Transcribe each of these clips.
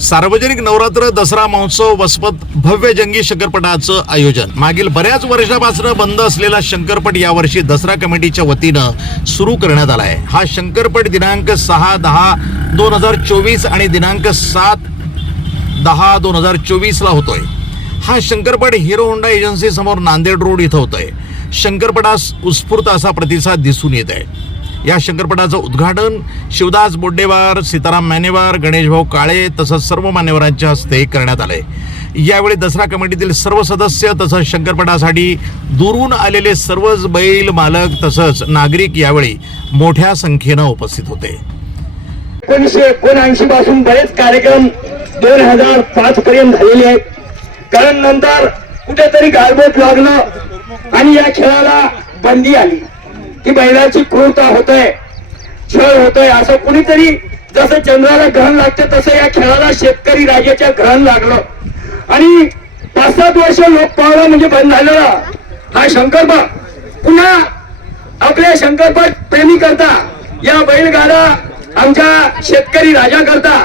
सार्वजनिक नवरात्र दसरा महोत्सव वसपत भव्य जंगी शंकरपटाचं आयोजन. मागील बऱ्याच वर्षापासून बंद असलेला शंकरपट यावर्षी दसरा कमिटीच्या वतीनं सुरू करण्यात आला आहे हा शंकरपट दिनांक सहा दहा दोन हजार चोवीस आणि दिनांक सात दहा दोन हजार चोवीसला होतोय. हा शंकरपट हिरो होंडा एजन्सी समोर नांदेड रोड इथं होतोय. शंकरपटास उत्स्फूर्त असा प्रतिसाद दिसून येत आहे या शंकरपटाचं उद्घाटन शिवदास बोड्डेवार सीताराम मॅनेवार गणेशभाऊ काळे तसंच सर्व मान्यवरांच्या हस्ते करण्यात आलंय. यावेळी दसरा कमिटीतील सर्व सदस्य तसंच शंकरपटासाठी दुरून आलेले सर्वच बैल मालक तसंच नागरिक यावेळी मोठ्या संख्येनं उपस्थित होते. एकोणीसशे एकोणऐंशी पासून बरेच कार्यक्रम दोन हजार पाच पर्यंत झालेले आहेत. कारण नंतर कुठेतरी गालबोट लागलं आणि या खेळाला बंदी आली. की बैलाची क्रूरता होतय छळ होतोय असं कुणीतरी जसं चंद्राला ग्रहण लागतं तसं या खेळाला शेतकरी राजाच्या ग्रहण लागलं. आणि पाच सात वर्ष लोक पावलं म्हणजे बंद झालेला हा शंकरबा पुन्हा आपल्या शंकरपट प्रेमी करता या बैलगाडा आमच्या शेतकरी राजा करता.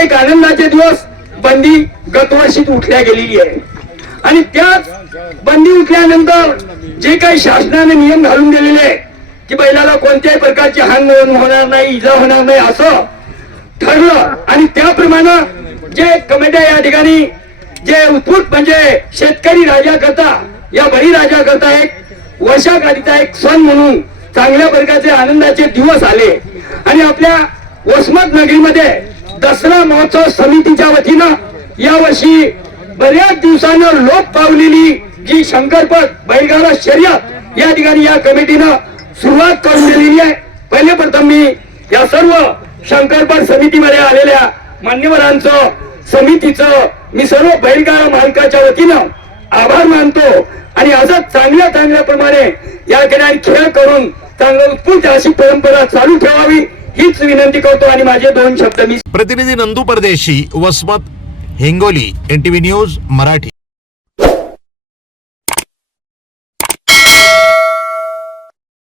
एक आनंदाचे दिवस बंदी गतवर्षीत उठल्या गेलेली आहे. आणि त्याच बंदी उठल्यानंतर जे काही शासनाने नियम घालून दिलेले आहे की बैलाला कोणत्याही प्रकारची हान होणार नाही इजा होणार नाही असं ठरलं. आणि त्याप्रमाणे जे कमिट्या या ठिकाणी जे उत्स्फूर्त म्हणजे शेतकरी राजा करता या बळी राजा करता एक वर्षाकाठीचा एक सण म्हणून चांगल्या प्रकारचे आनंदाचे दिवस आले. आणि आपल्या वसमत नगरीमध्ये दसरा महोत्सव समितीच्या वतीनं यावर्षी बऱ्याच दिवसानं लोप पावलेली जी शंकरपट बैलगाडा शर्यत या ठिकाणी या कमिटीनं सुरुवात करून दिलेली आहे. पहिले प्रथम मी या सर्व शंकरपट समितीमध्ये आलेल्या मान्यवरांचं समितीचं मी सर्व बैलगाडा मालकाच्या वतीनं आभार मानतो आणि असं चांगल्या चांगल्या प्रमाणे या ठिकाणी खेळ करून चांगलं उत्कृष्ट अशी परंपरा चालू ठेवावी हीच विनंती करतो आणि माझे दोन शब्द मी प्रतिनिधी नंदू परदेशी वसमत हिंगोली एनटीव्ही न्यूज मराठी.